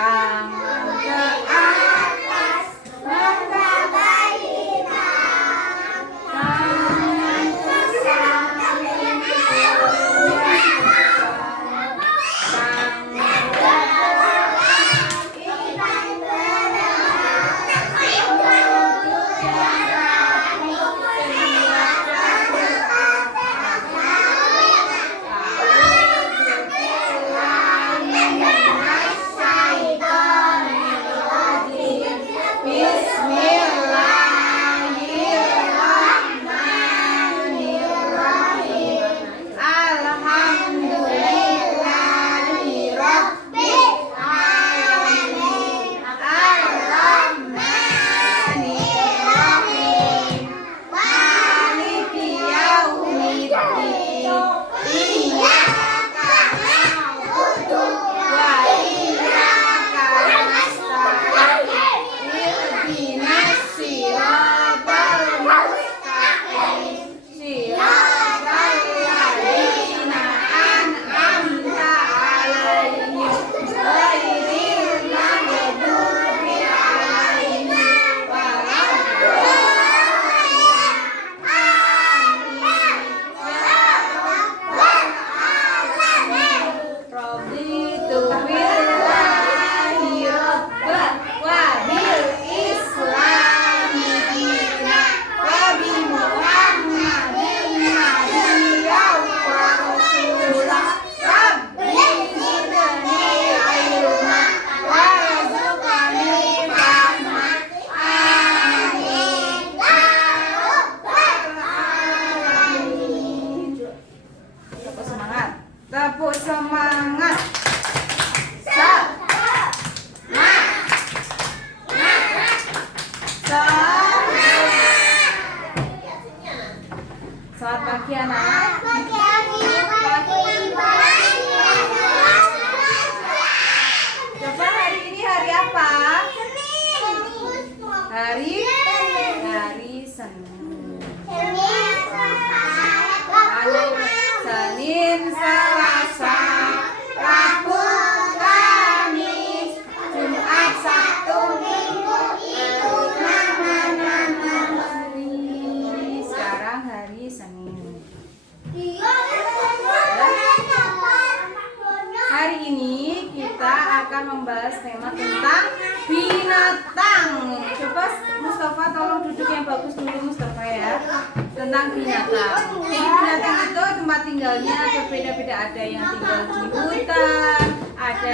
tangan ke atas, menggapai tangan ke samping, tangan ke tepuk semangat. Selamat pagi anak. Coba hari ini hari apa? Hari Senin. Senin, Selasa, Rabu, Kamis, Jumat, Sabtu, Minggu, itu nama-nama hari. Sekarang hari Senin. Hari ini kita akan membahas tema tentang binatang. Coba Mustafa tolong duduk yang bagus dulu Mustafa ya. Tentang binatang. Binatang itu tempat tinggalnya berbeda-beda. Ada yang tinggal di hutan, ada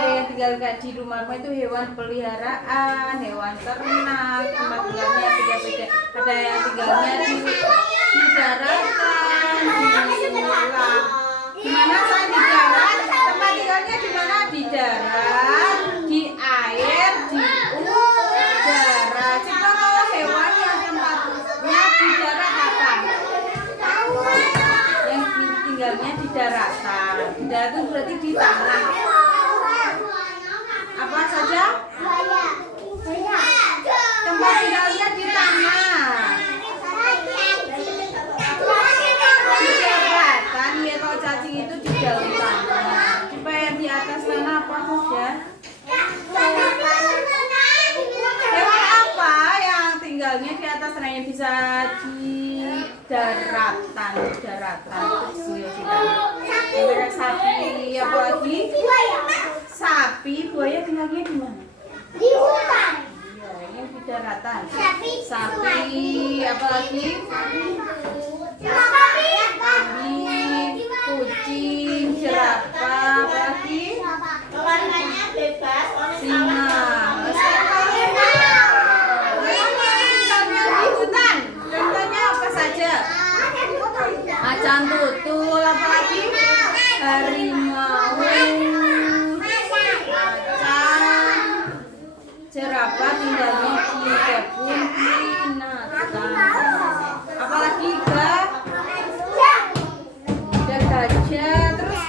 yang tinggal di rumah itu hewan peliharaan, hewan ternak. Tempat tinggalnya beda-beda. Ada yang tinggalnya di daratan, di laut. Gimana saya di darat? Tempat tinggalnya di mana? Di darat, di air, di udara. Coba kalau hewan yang tempatnya di darat apa? Yang tinggalnya di daratan. Di darat itu berarti di tanah. Apa saja? Tempat tinggalnya di tanah. Di daratan, ya kalau cacing itu di dalam tanah. Coba yang di atas tanah apa saja? Hewan apa yang tinggalnya di atas tanah yang bisa di daratan kecil di tanah? Sapi, apa lagi? Sapi, buaya tinggalnya di mana? Di hutan. Iya, ini di daratan. Sapi, apa lagi? Kucing, jerapah, apa lagi? Warnanya bebas. Singa. Di hutan, contohnya apa saja? Macan tutul, apa lagi? Harimau, macan, jerapah tinggalnya di kebun binatang. Apalagi gajah, terus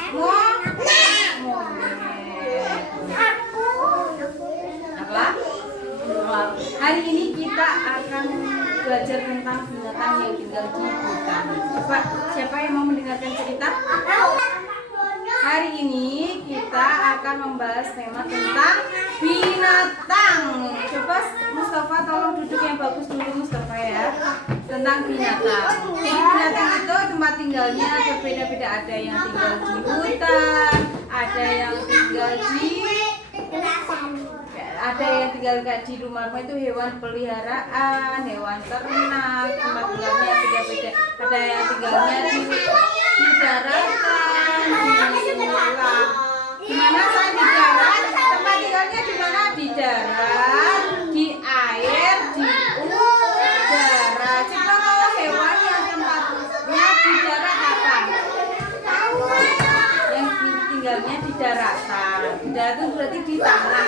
apa? Hari ini kita akan belajar tentang binatang yang tinggal di hutan. Coba siapa yang mau mendengarkan cerita? Hari Hari ini kita akan membahas tema tentang binatang. Coba Mustafa tolong duduk yang bagus dulu Mustafa ya. Tentang binatang. Jadi binatang itu tempat tinggalnya berbeda-beda. Ada yang tinggal di hutan, ada yang tinggal di rumah itu hewan peliharaan, hewan ternak, tempat tinggalnya beda-beda. Ada yang tinggalnya di daratan, di laut. Dimana saya di darat? Tempat tinggalnya di mana? Di darat, di air, di udara. Coba kalau hewan yang tempatnya di darat apa? Yang tinggalnya di daratan. Di darat itu berarti di tanah.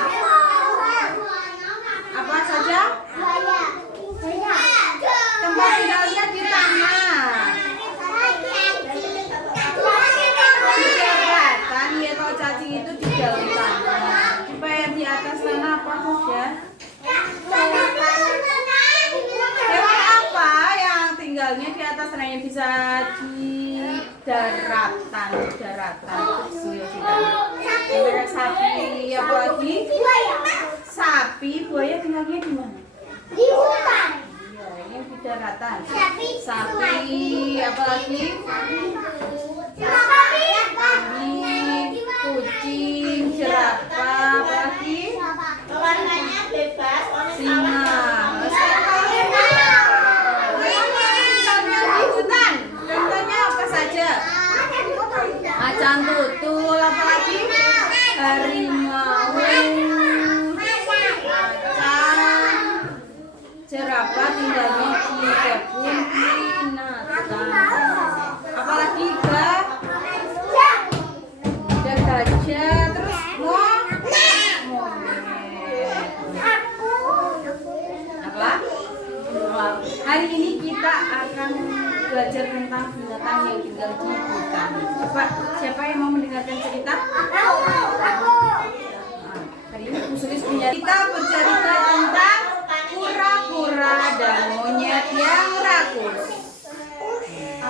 Apa saja? Tempat tinggalnya di tanah. Di daratan ya, kalau cacing itu di dalam tanah. Coba yang di atas tanah apa saja? Hewan apa yang tinggalnya di atas tanah yang bisa di daratan? Itu di tanah. Kayak sapi, apa lagi? Sapi, buaya tinggalnya di mana? Di hutan. Iya, yang di daratan. Sapi, apa lagi? Kucing, jerapah, apa lagi? Warnanya bebas. Singa. Tinggalnya di hutan. Contohnya apa saja? Macan tutul, apa lagi? Harimau, macan, jerapah tinggalnya di kebun binatang. Apalagi gajah, terus monyet. Apa? Hari ini kita akan belajar tentang binatang yang tinggal di hutan. Coba siapa yang mau mendengarkan cerita? Hari ini Bu Sulis punya. Kita bercerita tentang kura-kura dan monyet yang rakus.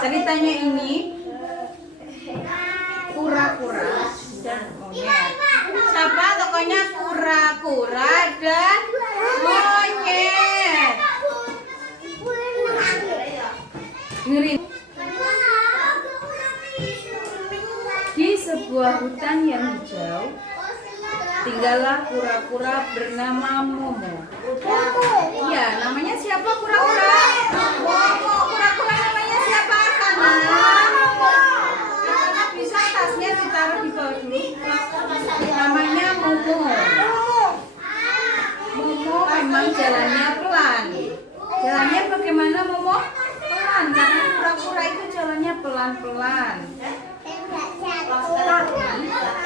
Ceritanya ini kura-kura dan monyet. Siapa tokohnya? Kura-kura dan monyet. Ngeri. Di sebuah hutan yang hijau, tinggallah kura-kura bernama Momo. Iya, namanya siapa kura-kura? Momo. Kura-kura namanya siapa? Karena bisa tasnya ditaruh di bawah dulu. Namanya Momo. Momo memang jalannya pelan. Jalannya bagaimana Momo? Pelan, karena kura-kura itu jalannya pelan-pelan.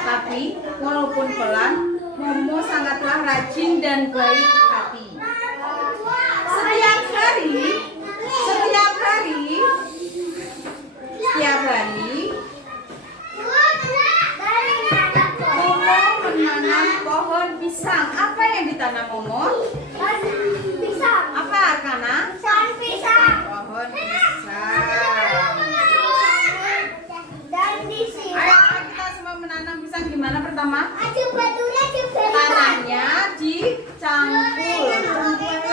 Tapi walaupun pelan, Momo sangatlah rajin dan baik hati. Setiap hari Momo menanam pohon pisang. Apa yang ditanam Momo? Pisang. Apa Arkana? Pohon pisang. Pohon pisang. Dan di sini. Ayo kita semua menanam pisang. Gimana pertama? Batunya Tanahnya dicampur.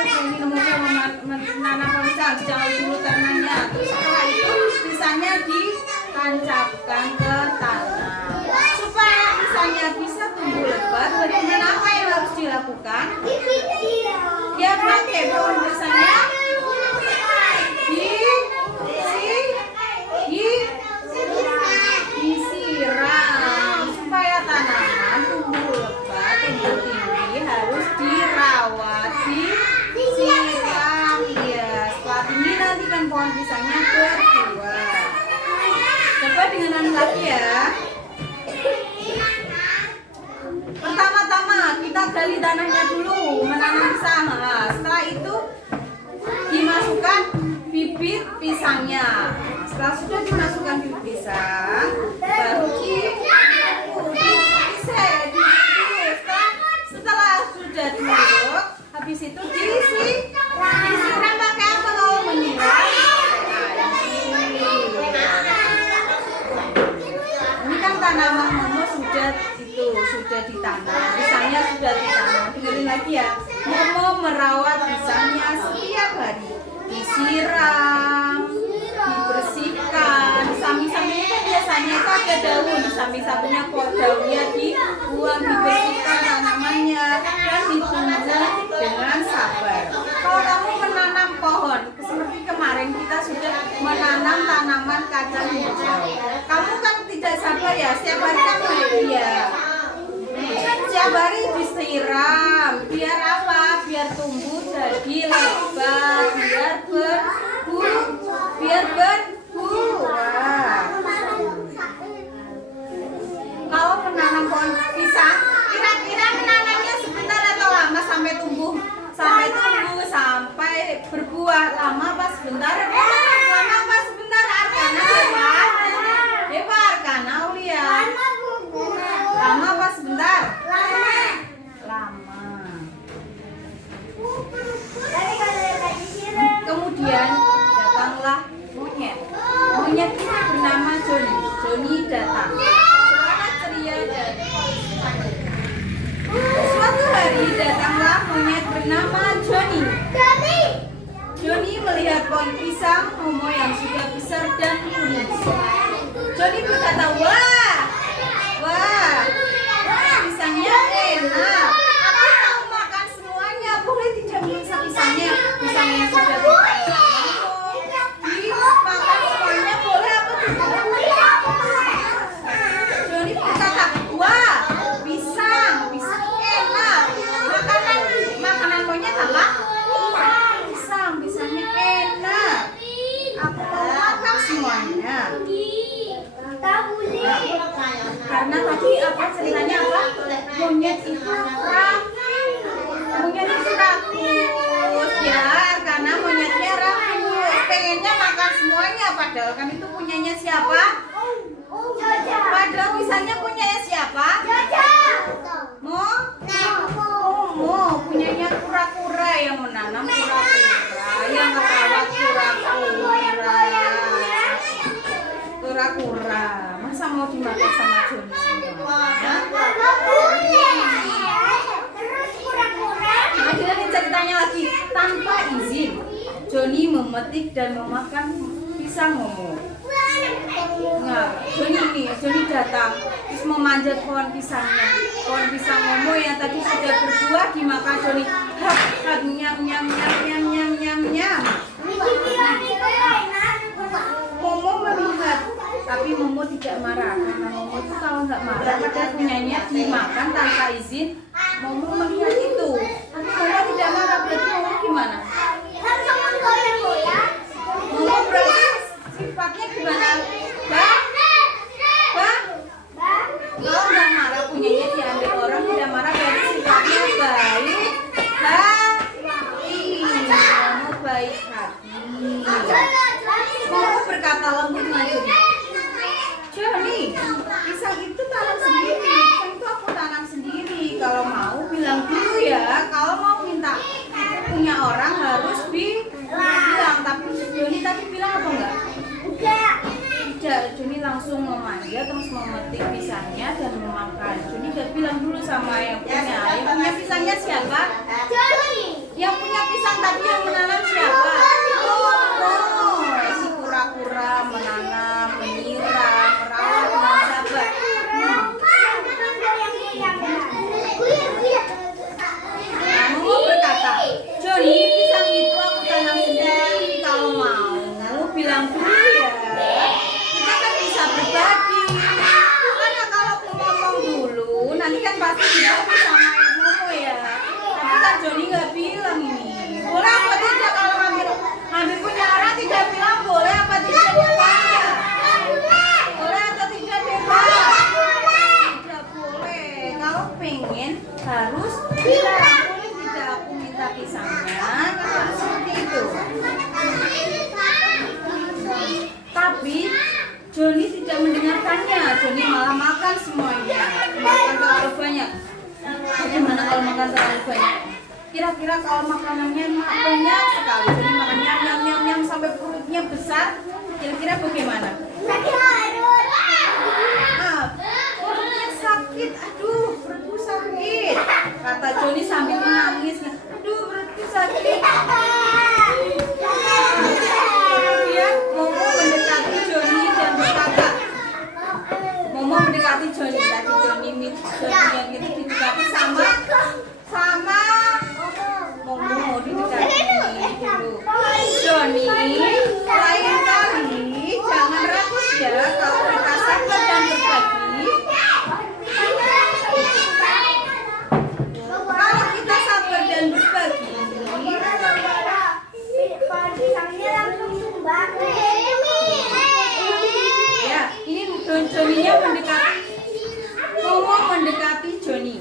Ini menanam pisang, dicampur dulu tanahnya. Terus setelah itu pisangnya ditancapkan ke tanah. Supaya pisangnya bisa tumbuh lebat, bagaimana apa yang harus dilakukan? Dia pakai pohon pisangnya disiram supaya tanaman tumbuh lebat, tumbuh tinggi, harus dirawat, disiram. Ya, setelah tinggi nanti kan pohon pisangnya berbuah. Coba dengan lagi ya. Pertama-tama kita gali tanahnya dulu, menanam pisang. Nah, setelah itu dimasukkan bibit pisangnya. Setelah sudah dimasukkan bibit pisang, baru setelah sudah diuruk, habis itu disiram pakai apa kalau menyiram? Ini kan tanaman Momo sudah ditanam, pisangnya sudah ditanam. Dengerin lagi ya. Momo merawat pisangnya setiap hari, disiram, dibersihkan. Di samping-sampingnya kan biasanya itu ada daun, di samping-sampingnya kok daunnya dibuang, dibersihkan tanamannya dan ditunggu dengan sabar. Kalau kamu menanam pohon, seperti kemarin kita sudah menanam tanaman kacang hijau. Kamu kan tidak sabar ya, setiap hari kan ya. Setiap hari disiram, biar apa? Biar tumbuh jadi lebat, biar berbuah. Kalau menanam pohon pisang, kira-kira menanamnya sebentar atau lama sampai tumbuh? Sampai berbuah. Lama apa sebentar? Lama apa sebentar? Arkana Dewa Arkana Ulia. Lama apa sebentar? Lama. Kemudian datanglah monyet. Monyet ini bernama Joni. Joni datang. Semangat ceria dan suatu hari datanglah monyet bernama Joni. Joni melihat pohon pisang Momo yang sudah besar dan kuning. Joni berkata, wah, pisangnya enak. Aku mau makan semuanya. Boleh tidak bisa pisangnya? Pisangnya sudah dimakan semuanya. Boleh apa tidak? Joni berkata, wah, pisang enak. Makanan monyet apa? Pisangnya enak. Aku mau makan semuanya. Karena tadi apa ceritanya apa? Monyet itu rakus ya, karena monyetnya rakus, pengennya makan semuanya, padahal kan itu punyanya siapa? Padahal pisangnya punyanya siapa? Momo punyanya kura-kura yang menanam kura-kura, yang merawat kura-kura. Masa mau dimakan sama Joni semua? Nah, kita ceritanya lagi. Tanpa izin, Joni memetik dan memakan pisang Momo. Nah, Joni datang terus memanjat pohon pisangnya. Pohon pisang Momo yang tadi sudah berbuah dimakan Joni. Nyam. Momo melihat, tapi Momo tidak marah karena Momo itu kalau nggak marah padahal punyanya dimakan tanpa izin. Momo melihat itu, tapi Momo tidak marah, berarti Momo gimana? Momo berarti sifatnya gimana? Kalau nggak marah punyanya diambil orang, tidak marah berarti sifatnya baik. Momo baik hati. Momo berkata lembut dengan Joni, pisang itu tanam sendiri. Pisang itu aku tanam sendiri. Kalau mau bilang dulu ya. Kalau mau minta punya orang harus bilang. Tapi Joni tadi bilang apa enggak? Tidak. Joni langsung memanjat terus memetik pisangnya dan memakan. Joni gak bilang dulu sama yang punya. Yang punya pisangnya siapa? Joni. Yang punya pisang tadi yang menanam siapa? Si kura-kura menanam, menyiram, merawat dengan sabar. Momo berkata, Joni, pisang itu aku tanam sendiri. Kalau mau bilang dulu ya. Kita kan bisa berbagi. Karena kalau aku ngomong dulu, nanti kan pasti dibagi sama Momo ya. Tapi kan Joni nggak bilang ini. Boleh apa tidak kalau ambil punya orang tidak bilang boleh apa tidak dipakai? Boleh atau tidak bebas? Tidak boleh. Kalau pengen harus bilang boleh tidak aku minta pisangnya. Harus seperti itu. Tapi Joni tidak mendengarkannya. Joni malah makan semuanya. Makan terlalu banyak. Bagaimana kalau makan terlalu banyak? Kira-kira kalau makanannya banyak sekali, Joni makan nyam sampai perutnya besar, kira-kira bagaimana? mendekati Joni yang itu didekati sama Momo didekati dulu. Joni, lain kali jangan rakus ya kalau kita sabar dan berbagi. Kalau kita sabar dan berbagi, ya ini Joninya Momo mendekati Joni.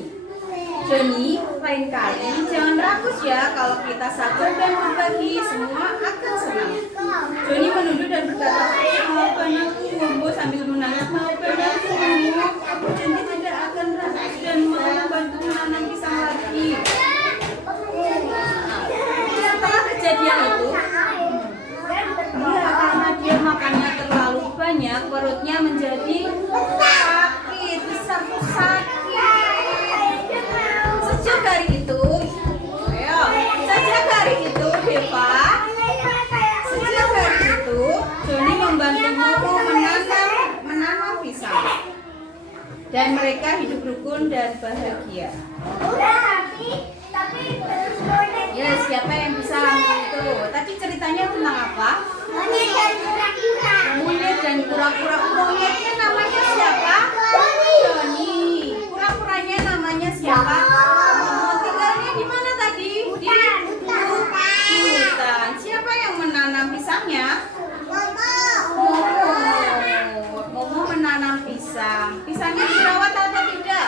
Joni, lain kali jangan rakus ya kalau kita sabar dan berbagi, semua akan senang. Joni menunduk dan berkata, maafkan aku Momo sambil menangis, maafkan aku Momo, aku janji tidak akan rakus dan mau membantu menanam pisang lagi. Setelah kejadian itu, ya karena dia makannya terlalu banyak, perutnya menjadi sakit, besar sakit. Sejak hari itu, Deva, sejak hari itu, Joni membantu Momo menanam pisang. Dan mereka hidup rukun dan bahagia. Ya, siapa yang bisa itu? Tadi ceritanya tentang apa? Monyet dan kura-kura. Monyetnya namanya siapa? Joni. Kura-kuranya namanya siapa? Tinggalnya di mana tadi? Di hutan. Siapa yang menanam pisangnya? Momo menanam pisang. Pisangnya dirawat atau tidak?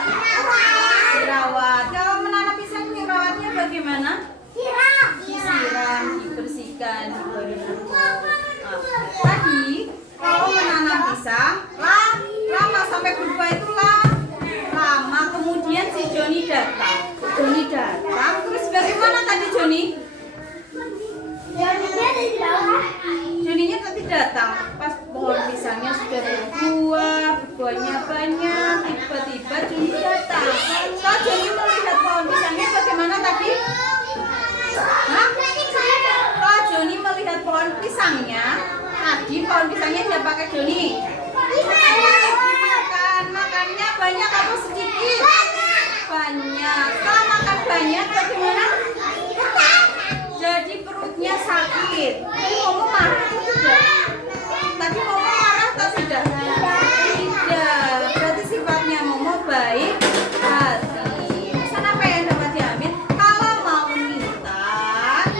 Dirawat. Kalau menanam pisang dirawatnya bagaimana? Disiram, dibersihkan, diberi pupuk. Tadi kalau menanam pisang, lama sampai berbuah itu lama. Kemudian si Joni datang. Terus bagaimana tadi Joni? Joninya tadi datang pas pohon pisangnya sudah berbuahnya banyak. Tiba-tiba Joni datang. Kalau Joni melihat pohon pisangnya bagaimana tadi? Kalau Joni melihat pohon pisangnya, tadi pohon pisangnya dia pakai Joni. Makannya banyak atau sedikit? Banyak. Kalau makan banyak bagaimana? Jadi perutnya sakit. Tadi Momo marah atau tidak? Tadi Momo marah atau tidak? Tidak. Berarti sifatnya Momo baik hati. Pesan apa yang dapat diambil? Kalau mau minta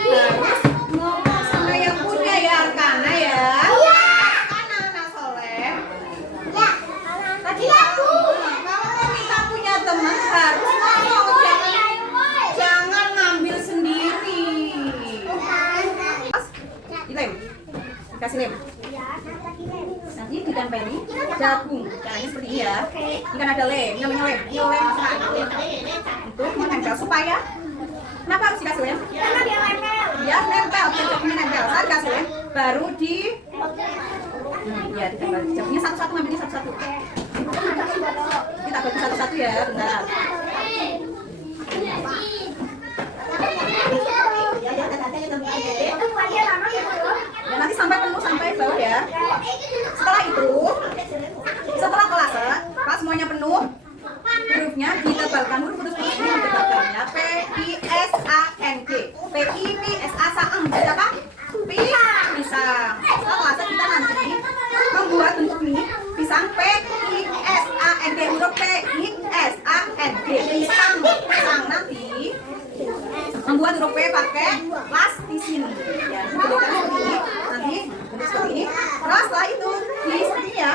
harus ngomong sama yang punya ya, Arkana ya. Arkana anak soleh. Tadi kalau mau minta punya teman harus ngomong, jangan ngambil sendiri. Dilem, dikasih lem. Nanti ditempeli jagung. Caranya seperti ini ya. Ini kan ada lem, namanya lem. Ini lem masakan. Untuk menempel supaya. Kenapa harus dikasih lem? Karena dia nempel. Ya nempel, jagungnya nempel. Saat dikasih lem, baru di. Ya ditempel. Jagungnya satu-satu, ngambilnya satu-satu. Kita bagi satu-satu ya, bentar. Ya, nanti sampai penuh sampai bawah ya. Setelah itu, setelah kelase, pas semuanya penuh, hurufnya ditebalkan, huruf putus-putusnya ditebalkannya P-I-S-A-N-G. P-I-P-S-A-S-A-N. Jadi apa? Pisang. Setelah kelase kita nanti membuat bentuk ini pisang P-I-S-A-N-G, huruf P-I-S-A-N-G. Pisang nanti membuat huruf P pakai plastisin. Ya, diberikan seperti ini. Nanti bentuk seperti ini. Terus setelah itu di seperti ini ya.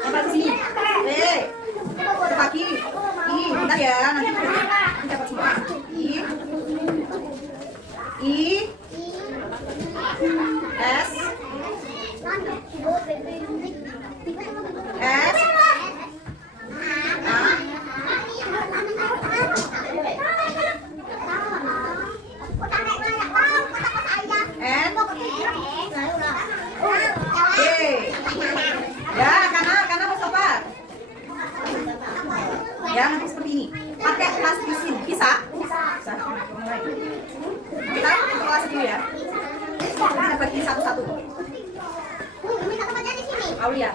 Yang di sini. Pagi. Bentar ya, nanti dapat semua. S karena Mustafa. Ya, nanti seperti ini. Pakai plastisin, bisa? Bisa. Kita kelas dulu ya. Kita bagi satu-satu. Aulia.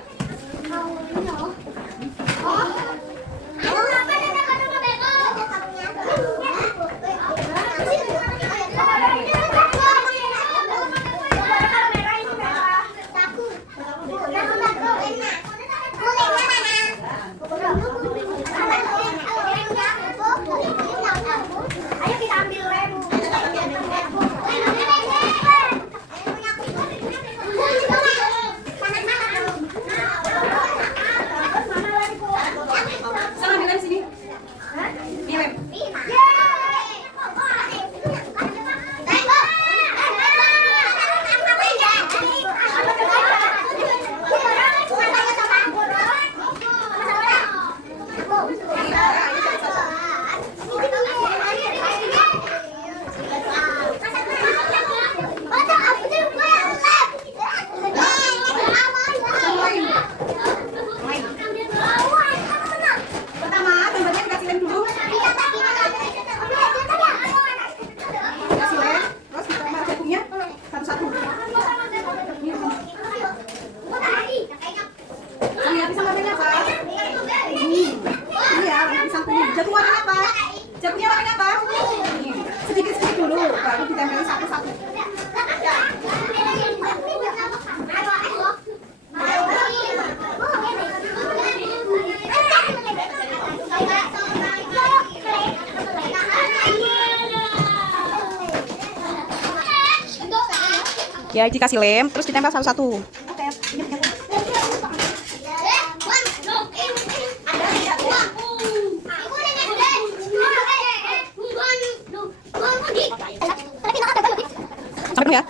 Ya, dikasih lem, terus ditempel satu-satu. Sampai penuh ya.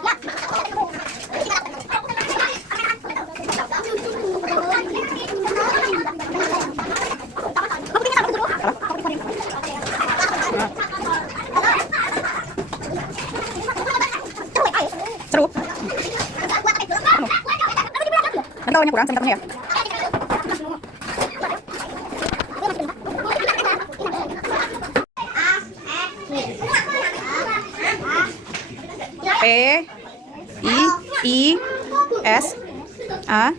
Seru. Nanti kalau kurang, saya minta ya. P I S A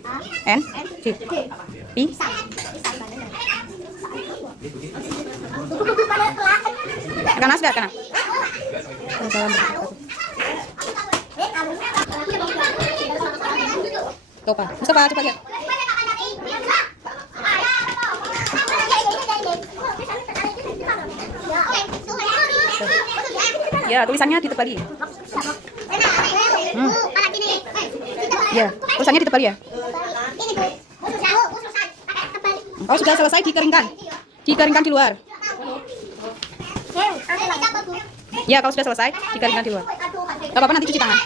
N G Pi. Karena sudah karena. Coba, Mustafa coba lihat. Ya, tulisannya ditebali. Ya, tulisannya ditebali ya. Oh, sudah selesai dikeringkan. Dikeringkan di luar. Ya, kalau sudah selesai dikeringkan di luar. Gak apa-apa, nanti cuci tangan.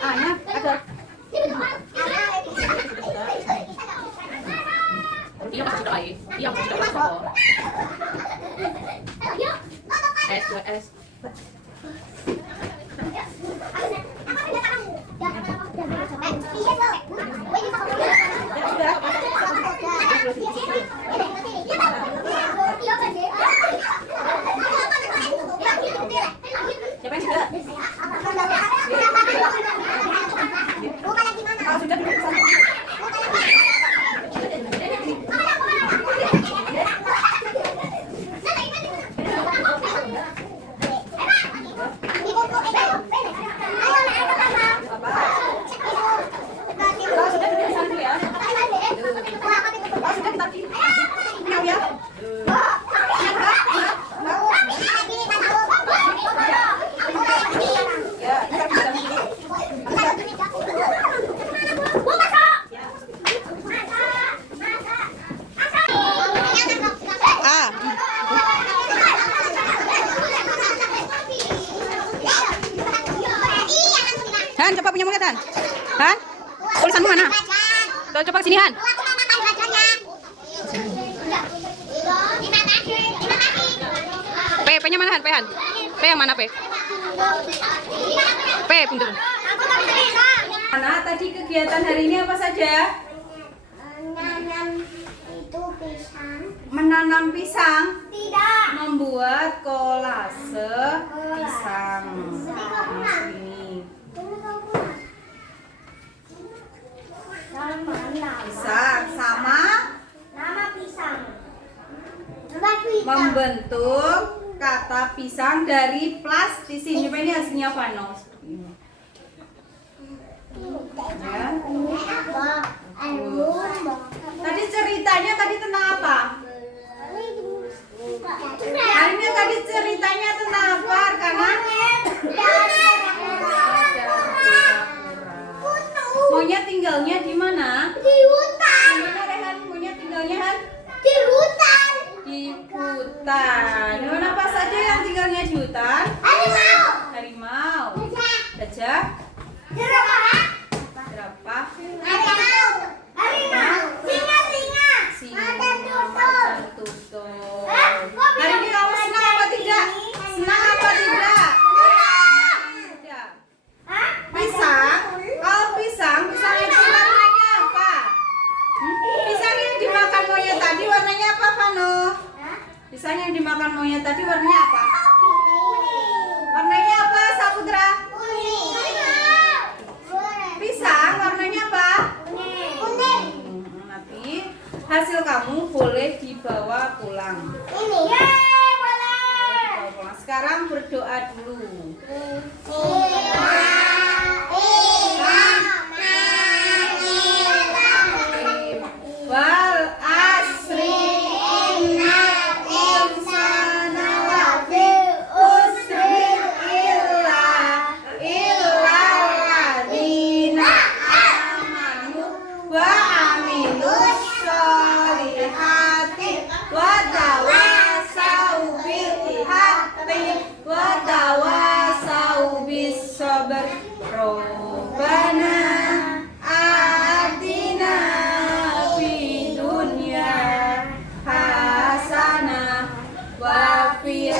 A-nya ada. Iya masih tidak air. Iya masih tidak masuk. S. Siapa yang sudah? Kalau sudah duduk ke sana. Kalau sudah duduk ke sana dulu ya. Kalau sudah kita tinggal ya. Ya, kita bisa dulu. A. Han, coba punya mulut Han. Han, tulisanmu mana? Coba ke sini Han. P-nya mana Han? P Han. P yang mana P? P pintu. Anak, tadi kegiatan hari ini apa saja? Menanam pisang. Tidak. Membuat kolase pisang. Nah, ini pisang sama Nama pisang. Nama pisang. membentuk kata pisang dari plastik. Coba ini hasilnya apa, No? Ya. Tadi ceritanya tadi tentang apa? Hari ini tadi ceritanya tentang apa? Karena monyet tinggalnya di mana? Di hutan. Di mana Rehan? Monyet tinggalnya Han? Di hutan. Di hutan. Hewan apa saja yang tinggalnya di hutan? Harimau. Harimau, gajah, Jerapah. jerapah, Harimau. Harimau. Singa. singa, Macan tutul. macan tutul. Hari ini kamu senang apa tidak? Senang apa tidak? Tidak. Pisang. Kalau pisang itu warnanya apa? Pisang yang dimakan monyet tadi warnanya apa, Vano? Pisang yang dimakan monyet tadi warnanya apa? Hasil kamu boleh dibawa pulang. Ini. Yeay, boleh. Dibawa pulang. Sekarang berdoa dulu. Wal asri innal insana lafi usri illalladzina amanu wa amilus solihati wa tawasau bil haqqi wa tawasau bis sabr. Robbana atina fid dunya hasanah wa fil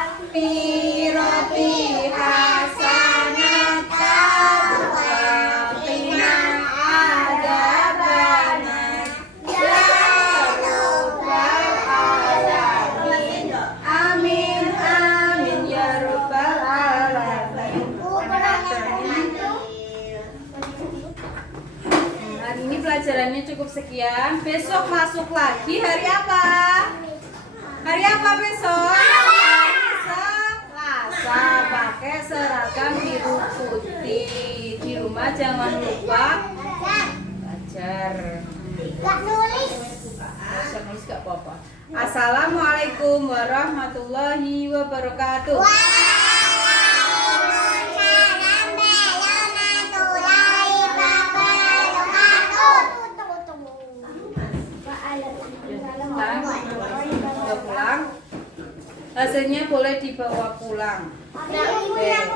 akhirati hasanah wa qina adzabannar. Ya rabbal alamin. Amin amin ya rabbal alamin. Hari ini pelajarannya cukup sekian. Besok masuk lagi hari apa? Hari apa besok? Selasa. Pakai seragam biru putih. Di rumah jangan lupa belajar. Gak nulis. Bisa nulis gak apa-apa. Assalamualaikum warahmatullahi wabarakatuh. Waalaikumsalam warahmatullahi wabarakatuh. Sekarang sudah pulang. Hasilnya boleh dibawa pulang. Pulang.